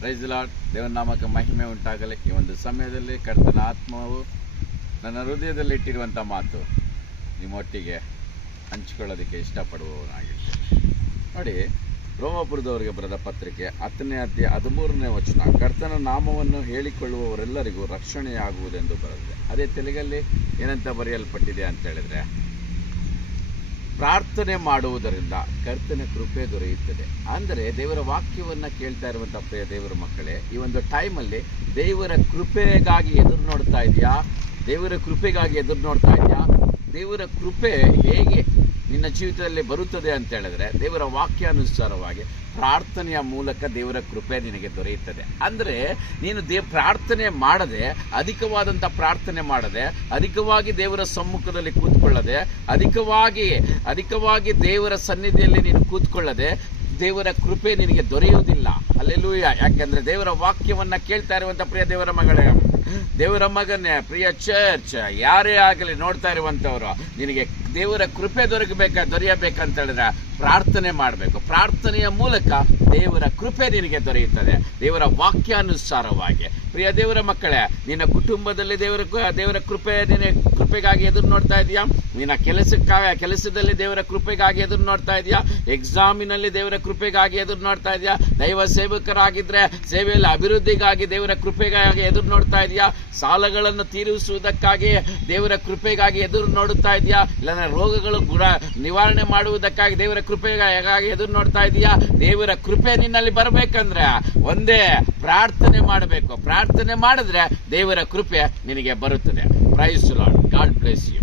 Price the lord. ದೇವರ ನಾಮಕ್ಕೆ ಮಹಿಮೆ ಉಂಟಾಗಲಿ. ಈ ಒಂದು ಸಮಯದಲ್ಲಿ ಕರ್ತನ ಆತ್ಮವು ನನ್ನ ಹೃದಯದಲ್ಲಿ ಇಟ್ಟಿರುವಂಥ ಮಾತು ನಿಮ್ಮೊಟ್ಟಿಗೆ ಹಂಚಿಕೊಳ್ಳೋದಕ್ಕೆ ಇಷ್ಟಪಡುವವನಾಗಿರ್ತೇನೆ. ನೋಡಿ, ರೋಮಾಪುರದವರಿಗೆ ಬರೆದ ಪತ್ರಿಕೆ 10ನೇ ಅಧ್ಯಾಯ 13ನೇ ವಚನ, ಕರ್ತನ ನಾಮವನ್ನು ಹೇಳಿಕೊಳ್ಳುವವರೆಲ್ಲರಿಗೂ ರಕ್ಷಣೆಯಾಗುವುದೆಂದು ಬರೆದಿದೆ. ಅದೇ ತೆಲುಗಲ್ಲಿ ಏನಂತ ಬರೆಯಲ್ಪಟ್ಟಿದೆ ಅಂತ ಹೇಳಿದ್ರೆ, ಪ್ರಾರ್ಥನೆ ಮಾಡುವುದರಿಂದ ಕರ್ತನ ಕೃಪೆ ದೊರೆಯುತ್ತದೆ. ಅಂದರೆ ದೇವರ ವಾಕ್ಯವನ್ನು ಕೇಳ್ತಾ ಇರುವಂಥ ಪ್ರಿಯ ದೇವರ ಮಕ್ಕಳೇ, ಈ ಒಂದು ಟೈಮಲ್ಲಿ ದೇವರ ಕೃಪೆಗಾಗಿ ಎದುರು ನೋಡ್ತಾ ಇದೆಯಾ? ದೇವರ ಕೃಪೆಗಾಗಿ ಎದುರು ನೋಡ್ತಾ ಇದೆಯಾ? ದೇವರ ಕೃಪೆ ಹೇಗೆ ನಿನ್ನ ಜೀವಿತದಲ್ಲಿ ಬರುತ್ತದೆ ಅಂತ ಹೇಳಿದ್ರೆ, ದೇವರ ವಾಕ್ಯಾನುಸಾರವಾಗಿ ಪ್ರಾರ್ಥನೆಯ ಮೂಲಕ ದೇವರ ಕೃಪೆ ನಿನಗೆ ದೊರೆಯುತ್ತದೆ. ಅಂದರೆ ನೀನು ಪ್ರಾರ್ಥನೆ ಮಾಡದೆ, ಅಧಿಕವಾದಂಥ ಪ್ರಾರ್ಥನೆ ಮಾಡದೆ, ಅಧಿಕವಾಗಿ ದೇವರ ಸಮ್ಮುಖದಲ್ಲಿ ಕೂತ್ಕೊಳ್ಳದೆ, ಅಧಿಕವಾಗಿ ದೇವರ ಸನ್ನಿಧಿಯಲ್ಲಿ ನೀನು ಕೂತ್ಕೊಳ್ಳದೆ ದೇವರ ಕೃಪೆ ನಿನಗೆ ದೊರೆಯುವುದಿಲ್ಲ. ಹಲ್ಲೆಲೂಯಾ. ಯಾಕೆಂದ್ರೆ ದೇವರ ವಾಕ್ಯವನ್ನ ಕೇಳ್ತಾ ಇರುವಂತ ಪ್ರಿಯ ದೇವರ ಮಗಳೇ, ದೇವರ ಮಗನೇ, ಪ್ರಿಯ ಚರ್ಚ್ ಯಾರೇ ಆಗಲಿ ನೋಡ್ತಾ ಇರುವಂತವ್ರು, ನಿನಗೆ ದೇವರ ಕೃಪೆ ದೊರೆಯಬೇಕಂತ ಹೇಳಿದ್ರೆ ಪ್ರಾರ್ಥನೆ ಮಾಡಬೇಕು. ಪ್ರಾರ್ಥನೆಯ ಮೂಲಕ ದೇವರ ಕೃಪೆ ನಿನಗೆ ದೊರೆಯುತ್ತದೆ, ದೇವರ ವಾಕ್ಯಾನುಸಾರವಾಗಿ. ಪ್ರಿಯ ದೇವರ ಮಕ್ಕಳೇ, ನಿನ್ನ ಕುಟುಂಬದಲ್ಲಿ ದೇವರ ಕೃಪೆಗಾಗಿ ಎದುರು ನೋಡ್ತಾ ಇದೆಯಾ? ನಿನ್ನ ಕೆಲಸದಲ್ಲಿ ದೇವರ ಕೃಪೆಗಾಗಿ ಎದುರು ನೋಡ್ತಾ ಇದೆಯಾ? ಎಕ್ಸಾಮಿನಲ್ಲಿ ದೇವರ ಕೃಪೆಗಾಗಿ ಎದುರು ನೋಡ್ತಾ ಇದೆಯಾ? ದೈವ ಸೇವಕರಾಗಿದ್ರೆ ಸೇವೆಯಲ್ಲಿ ಅಭಿವೃದ್ಧಿಗಾಗಿ ದೇವರ ಕೃಪೆಗಾಗಿ ಎದುರು ನೋಡ್ತಾ ಇದೆಯಾ? ಸಾಲಗಳನ್ನು ತೀರಿಸುವುದಕ್ಕಾಗಿ ದೇವರ ಕೃಪೆಗಾಗಿ ಎದುರು ನೋಡುತ್ತಾ ಇದೆಯಾ? ಇಲ್ಲ ರೋಗಗಳು ನಿವಾರಣೆ ಮಾಡುವುದಕ್ಕಾಗಿ ದೇವರ ಕೃಪೆಗಾಗಿ ಎದುರು ನೋಡ್ತಾ ಇದೆಯಾ? ದೇವರ ಕೃಪೆ ನಿನ್ನಲ್ಲಿ ಬರಬೇಕಂದ್ರೆ ಒಂದೇ ಪ್ರಾರ್ಥನೆ ಮಾಡಬೇಕು. ಪ್ರಾರ್ಥನೆ ಮಾಡಿದ್ರೆ ದೇವರ ಕೃಪೆ ನಿನಗೆ ಬರುತ್ತದೆ. Praise the Lord. God bless you.